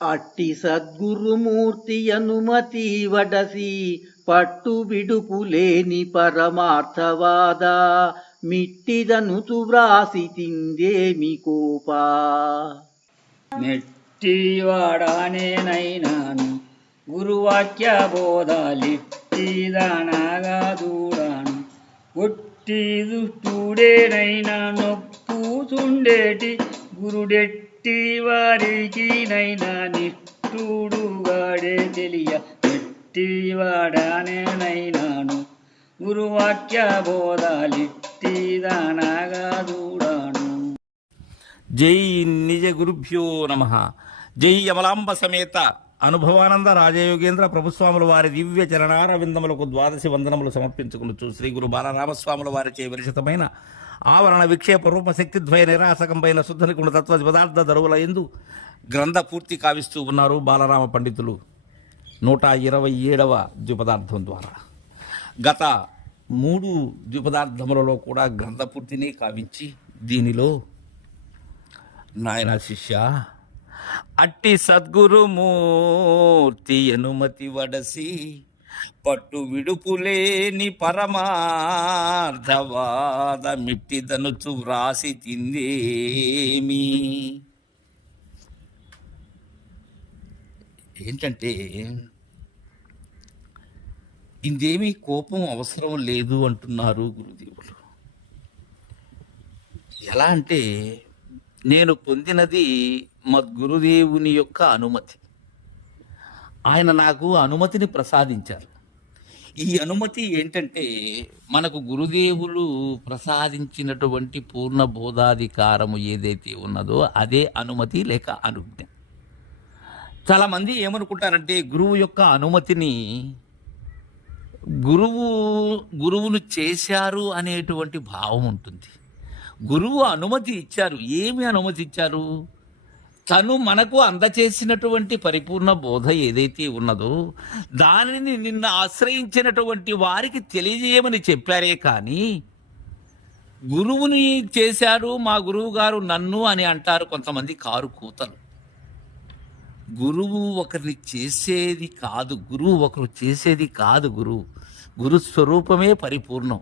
అట్టి సద్గురుమూర్తి అనుమతి వడసి పట్టు విడుపు లేని పరమార్థవాద. మిట్టిదను తువ్రాసి తిందేమి కోపా. నెట్టివాడానేనైనాను గురువాక్య బోధాలిట్టిదానాగా దూడాను ఒట్టి దుష్టుడేనైనా నొప్పు చుండేటి గురుడెట్టి వారికి నైనా నిష్ఠుడుగాడే తెలియ. నైనాను గురువాక్య బోధాలిట్టిదానాగా దూడాను జై నిజ గురుభ్యో నమ. జై యమలాంబ సమేత అనుభవానంద రాజయోగేంద్ర ప్రభుస్వాముల వారి దివ్య చరణారవిందములకు ద్వాదశి వందనములు సమర్పించుకునుచు శ్రీ గురు బాలరామస్వాముల వారిచే విరచితమైన ఆవరణ విక్షేప రూప శక్తిద్వయ నిరాసకంపైన శుద్ధ నికుండ తత్వ పదార్థ దరువుల ఎందు గ్రంథ పూర్తి కావిస్తూ ఉన్నారు బాలరామ పండితులు. నూట ఇరవై ఏడవ ద్విపదార్థం ద్వారా. గత మూడు ద్విపదార్థములలో కూడా గ్రంథ పూర్తిని కావించి దీనిలో నాయన శిష్య అట్టి సద్గురుమూర్తి అనుమతి వడసి పట్టు విడుపులేని పరమార్థవాద మిట్టిదనుచు వ్రాసి తిందేమి? ఏంటంటే ఇందేమీ కోపం అవసరం లేదు అంటున్నారు గురుదేవులు. ఎలా అంటే నేను పొందినది మద్గురుదేవుని యొక్క అనుమతి. ఆయన నాకు అనుమతిని ప్రసాదించారు. ఈ అనుమతి ఏంటంటే మనకు గురుదేవులు ప్రసాదించినటువంటి పూర్ణ బోధాధికారము ఏదైతే ఉన్నదో అదే అనుమతి లేక అనుజ్ఞ. చాలామంది ఏమనుకుంటారంటే గురువు యొక్క అనుమతిని గురువు గురువును చేశారు అనేటువంటి భావం ఉంటుంది. గురువు అనుమతి ఇచ్చారు. ఏమి అనుమతి ఇచ్చారు? తను మనకు అందచేసినటువంటి పరిపూర్ణ బోధ ఏదైతే ఉన్నదో దానిని నిన్న ఆశ్రయించినటువంటి వారికి తెలియజేయమని చెప్పారే కానీ గురువుని చేశారు మా గురువు గారు నన్ను అని అంటారు కొంతమంది కారు కూతలు. గురువు ఒకరిని చేసేది కాదు గురువు ఒకరు చేసేది కాదు గురువు. గురు స్వరూపమే పరిపూర్ణం.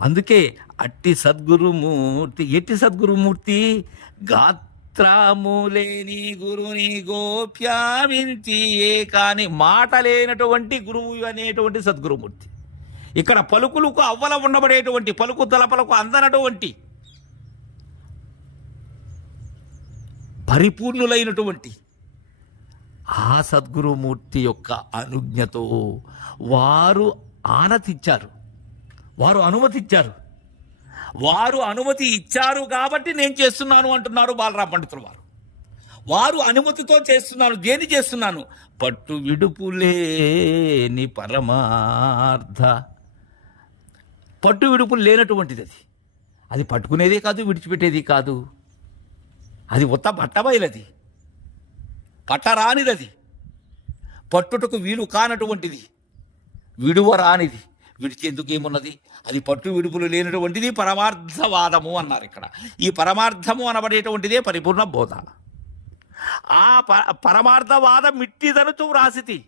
అందుకే అట్టి సద్గురుమూర్తి ఎట్టి సద్గురుమూర్తి గాత్రము త్రాములేని గురుని గోప్యామించి ఏ కాని మాట లేనటువంటి గురువు అనేటువంటి సద్గురుమూర్తి. ఇక్కడ పలుకులకు అవ్వల ఉండబడేటువంటి పలుకు తలపలకు అందనటువంటి పరిపూర్ణులైనటువంటి ఆ సద్గురుమూర్తి యొక్క అనుజ్ఞతో వారు ఆనతిచ్చారు. వారు అనుమతిచ్చారు. వారు అనుమతి ఇచ్చారు కాబట్టి నేను చేస్తున్నాను అంటున్నారు బాలరామ పండితులు వారు. వారు అనుమతితో చేస్తున్నాను దేని చేస్తున్నాను? పట్టు విడుపులేని పరమార్థ. పట్టు విడుపులు లేనటువంటిది అది. అది పట్టుకునేదే కాదు విడిచిపెట్టేది కాదు. అది ఉత్త పట్టబయలది. పట్టరానిదది పట్టుటకు వీలు కానటువంటిది. విడువరానిది. విడిచేందుకు ఏమున్నది అది పట్టు విడుపులు లేనటువంటిది పరమార్థవాదము అన్నారు ఇక్కడ. ఈ పరమార్థము అనబడేటువంటిదే పరిపూర్ణ బోధ. ఆ ప పరమార్థవాదం మిట్టిదనుతూ వ్రాసితి.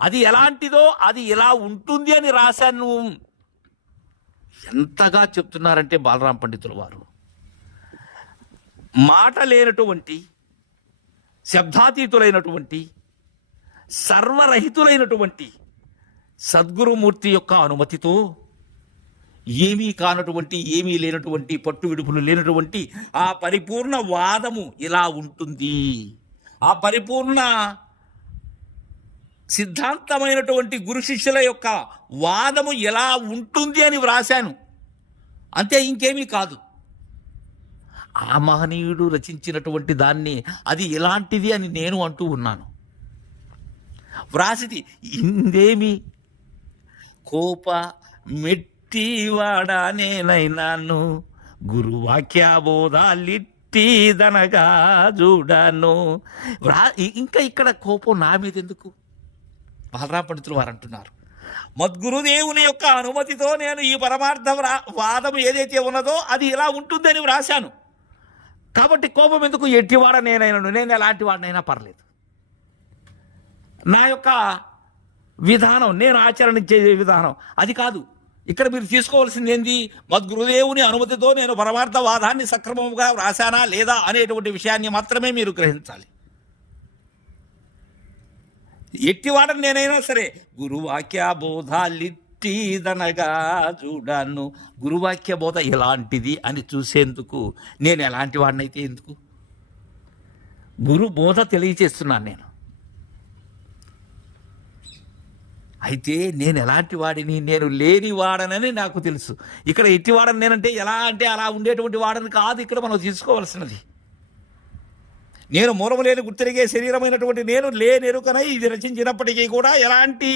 అది ఎలాంటిదో అది ఎలా ఉంటుంది అని రాశాను. ఎంతగా చెప్తున్నారంటే బాలరాం పండితుల వారు. మాట లేనటువంటి శబ్దాతీతులైనటువంటి సర్వరహితులైనటువంటి సద్గురుమూర్తి యొక్క అనుమతితో ఏమీ కానటువంటి ఏమీ లేనటువంటి పట్టు విడుపులు లేనటువంటి ఆ పరిపూర్ణ వాదము ఇలా ఉంటుంది. ఆ పరిపూర్ణ సిద్ధాంతమైనటువంటి గురు శిష్యుల యొక్క వాదము ఎలా ఉంటుంది అని వ్రాశాను. అంతే ఇంకేమీ కాదు. ఆ మహనీయుడు రచించినటువంటి దాన్ని అది ఎలాంటిది అని నేను అంటూ ఉన్నాను. వ్రాసిది ఇందేమి కోప మెట్టివాడా నేనైనాను గురువాక్యాబోధాలిట్టిదనగా చూడాను. ఇంకా ఇక్కడ కోపం నా మీద ఎందుకు? బలరా పండితులు వారు అంటున్నారు. మద్గురుదేవుని యొక్క అనుమతితో నేను ఈ పరమార్థ వాదం ఏదైతే ఉన్నదో అది ఇలా ఉంటుందని వ్రాశాను. కాబట్టి కోపం ఎందుకు? ఎట్టివాడ నేనైనా నేను ఎలాంటి వాడినైనా పర్లేదు. నా యొక్క విధానం నేను ఆచరించే విధానం. అది కాదు. ఇక్కడ మీరు తీసుకోవాల్సింది ఏంది? మద్గురుదేవుని అనుమతితో నేను పరమార్థవాదాన్ని సక్రమంగా వ్రాసానా లేదా అనేటువంటి విషయాన్ని మాత్రమే మీరు గ్రహించాలి. ఎట్టివాడని నేనైనా సరే గురువాక్య బోధాలిట్టిదనగా చూడాను. గురువాక్య బోధ ఎలాంటిది అని చూసేందుకు నేను ఎలాంటి వాడినైతే ఎందుకు? గురు బోధ తెలియచేస్తున్నాను నేను. అయితే నేను ఎలాంటి వాడిని నేను లేని వాడనని నాకు తెలుసు. ఇక్కడ ఎట్టి వాడని నేనంటే ఎలా అంటే అలా ఉండేటువంటి వాడని కాదు ఇక్కడ మనం తీసుకోవాల్సినది. నేను మూలము లేని గుర్తిరిగే శరీరమైనటువంటి నేను లేనెరుకనై ఇది రచించినప్పటికీ కూడా ఎలాంటి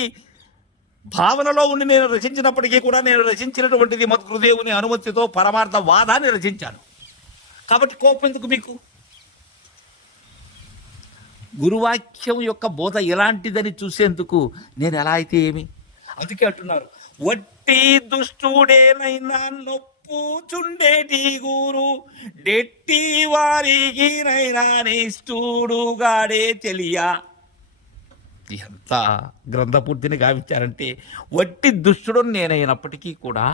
భావనలో ఉండి నేను రచించినప్పటికీ కూడా నేను రచించినటువంటిది మద్గురుదేవుని అనుమతితో పరమార్థ వాదాన్ని రచించాను. కాబట్టి కోపం ఎందుకు మీకు? గురువాక్యం యొక్క బోధ ఎలాంటిదని చూసేందుకు నేను ఎలా అయితే ఏమి? అందుకే అంటున్నారు వట్టి దుష్టుడేనైనా నొప్పుచుండేటి గురు డెట్టి వారికి నైనా నిష్ఠుడుగాడే తెలియ? ఎంత గ్రంథపూర్తిని గావించారంటే వట్టి దుష్టుడు నేనైనప్పటికీ కూడా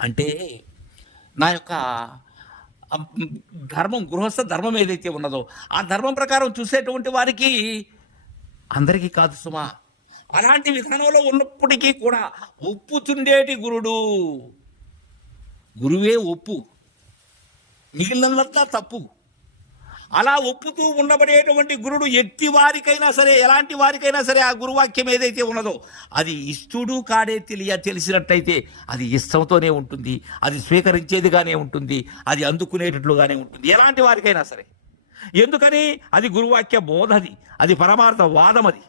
అంటే నా యొక్క ధర్మం గృహస్థ ధర్మం ఏదైతే ఉన్నదో ఆ ధర్మం ప్రకారం చూసేటువంటి వారికి అందరికీ కాదు సుమా. అలాంటి విధానంలో ఉన్నప్పటికీ కూడా ఒప్పుచుండేటి గురుడు. గురువే ఒప్పు. మిగిలినంతా తప్పు. అలా ఒప్పుతూ ఉండబడేటువంటి గురుడు ఎట్టి వారికైనా సరే ఎలాంటి వారికైనా సరే ఆ గురువాక్యం ఏదైతే ఉన్నదో అది ఇష్టుడు కాడే తెలియ తెలిసినట్టయితే అది ఇష్టంతోనే ఉంటుంది అది స్వీకరించేదిగానే ఉంటుంది అది అందుకునేటట్లుగానే ఉంటుంది ఎలాంటి వారికైనా సరే. ఎందుకని? అది గురువాక్య బోధది అది పరమార్థ వాదం అది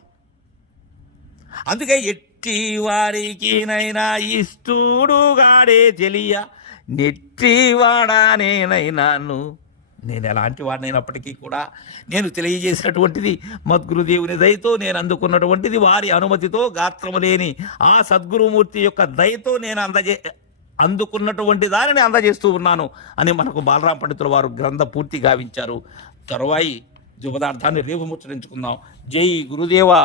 అందుకే ఎట్టి వారికినైనా ఇష్టుడుగాడే తెలియ నెట్టివాడానేనైనాను నేను ఎలాంటి వాడినైనప్పటికీ కూడా నేను తెలియజేసినటువంటిది మద్గురుదేవుని దయతో నేను అందుకున్నటువంటిది వారి అనుమతితో గాత్రము లేని ఆ సద్గురుమూర్తి యొక్క దయతో నేను అందజే అందుకున్నటువంటి దానిని అందజేస్తూ ఉన్నాను అని మనకు బాలరాం పండితుల వారు గ్రంథ పూర్తి గావించారు. తరువాయి జుపదార్థాన్ని రేపు ముచ్చరించుకుందాం. జై గురుదేవా!